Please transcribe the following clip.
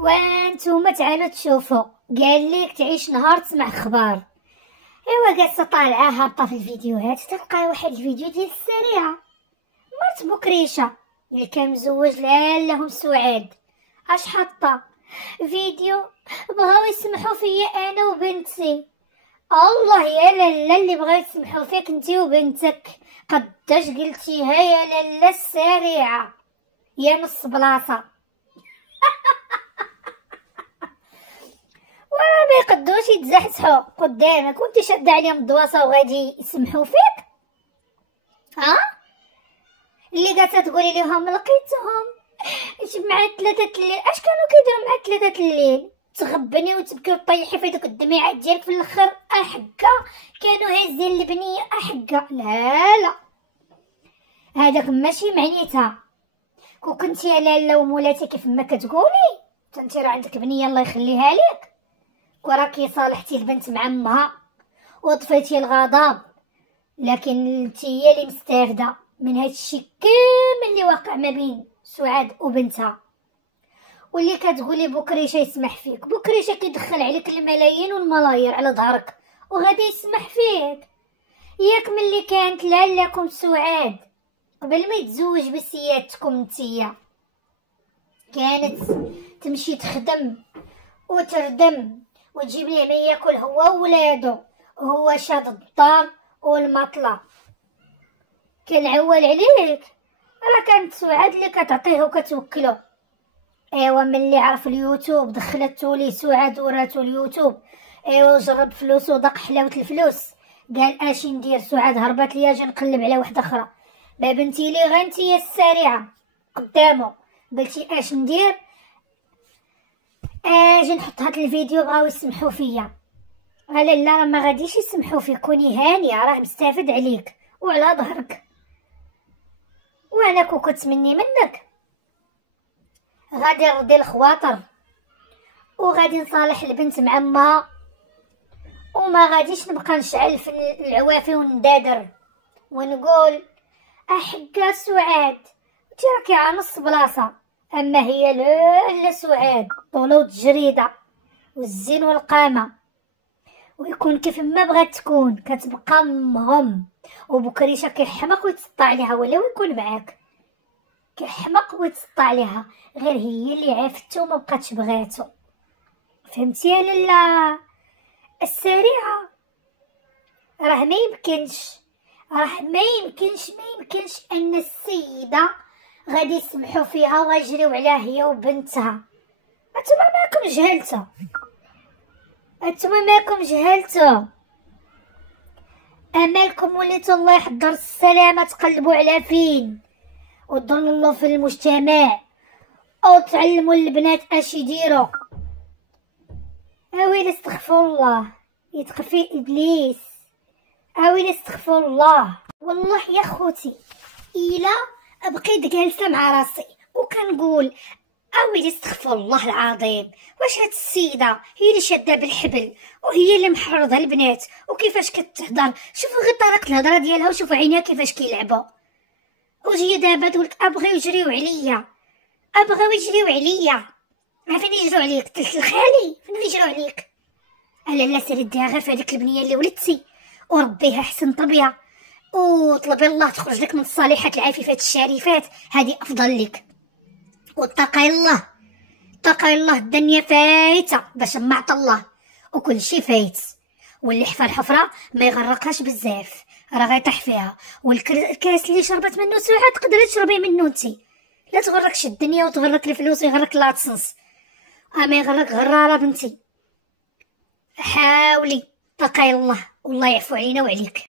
وانتوما تعالوا تشوفوا. قال لك تعيش نهار تسمع اخبار. ايوا جالسه طالعه هابطه في الفيديوهات تلقى واحد الفيديو ديال السريعه مرت بكريشه اللي كان مزوج لهم سعاد. اش حاطه فيديو بغاو يسمحوا فيا انا وبنتي. الله يا لاله اللي بغاو يسمحوا فيك انتي وبنتك، قداش قلتيها يا لاله السريعه يا نص بلاصه. ما يقدوش يتزحزحوا قدامك وانت شاده عليهم الدواسه وغادي يسمحوا فيك. اللي قاعده تقولي لهم لقيتهم مع 3 الليل. اش كانوا كيديروا مع 3 الليل؟ تغبني وتبكي وطيحي في دوك الدميعات ديالك في الاخر. احكا كانوا هازين البنيه احكا. لا هذاك ماشي معنيتها. كون كنتي يا لاله ومولاتي كيف ما كتقولي انت راه عندك بنيه الله يخليها لك، وراكي صالحتي البنت مع امها وطفيتي الغضب، لكن انت هي اللي مستافده من هاد الشيء كامل اللي واقع ما بين سعاد وبنتها. واللي كتقولي بكريشه يسمح فيك، بكريشه كيدخل عليك الملايين والملايير على ظهرك وغادي يسمح فيك. ياك ملي كانت لعلكم سعاد قبل ما يتزوج بسيادتكم نتيا كانت تمشي تخدم وتردم وتجيب ليه ما ياكل هو وولادو، وهو شاد الدار والمطلع كان عوال عليك. راه كانت سعاد اللي كتعطيه وكتوكلو. ايوا ملي عرف اليوتيوب دخلته ليه سعاد وراتو اليوتيوب. ايوا جرب فلوس وذاق حلاوه الفلوس. قال اش ندير؟ سعاد هربت ليا اجي نقلب على واحده اخرى. ما بنتي لي غنتي يا السريعه قدامه قلتي اش ندير؟ اجي نحط هاد الفيديو بغاو يسمحوا فيا. قال لا راه ما غاديش يسمحوا فيك، كوني هانيه راه مستافد عليك وعلى ظهرك، وانا كون كنت مني منك غادي نرضي الخواطر وغادي نصالح البنت مع امها وما غاديش نبقى نشعل في العوافي وندادر ونقول احكا سعاد انت راكي على نص بلاصه. اما هي لا سعاد طولة وتجريده والزين والقامه ويكون كيف ما بغات تكون كتبقى امهم. وبكريشه كيحمق ويتسطى عليها ولو يكون معاك، كيحمق ويتسطى عليها غير هي اللي عافته وما بقاتش بغاتو. فهمتي يا لاله السريعه؟ راه ما يمكنش ان السيده غادي يسمحوا فيها ويجريو عليها هي وبنتها. انتما ماكم جهلتوا امالكم وليتوا الله يحضر السلامه تقلبوا على فين وتضلوا في المجتمع او تعلموا البنات اش يديروا. اويلي استغفر الله يتخفي ابليس. اويلي استغفر الله. والله يا خوتي الا بقيت جالسه مع راسي وكنقول اويلي استغفر الله العظيم، واش هاد السيده هي اللي شاده بالحبل وهي اللي محرضه البنات وكيفاش كتهضر؟ شوفوا غير طريقه الهضره ديالها وشوفوا عينيها كيفاش كيلعبوا. وجي دابا تقولك ابغيو يجريو عليا فين يجريو عليك؟ تلت الخالي فين يجريو عليك؟ لا سيري ديها غير في هذيك البنيه اللي ولدتي وربيها حسن طبيعه وطلبي الله تخرج لك من الصالحات العفيفات الشريفات، هذه افضل لك. واتقي الله الدنيا فايته باش معطى الله وكل شيء فايت. واللي حفر الحفره ما يغرقهاش بزاف راه غيطيح فيها. والكاس اللي شربت منه سعاد تقدري تشربي منه انتي. لا تغرقش الدنيا وتغرق الفلوس ويغرق لاتصنص. ما يغرق غراره بنتي. حاولي اتقي الله والله يعفو علينا وعليك.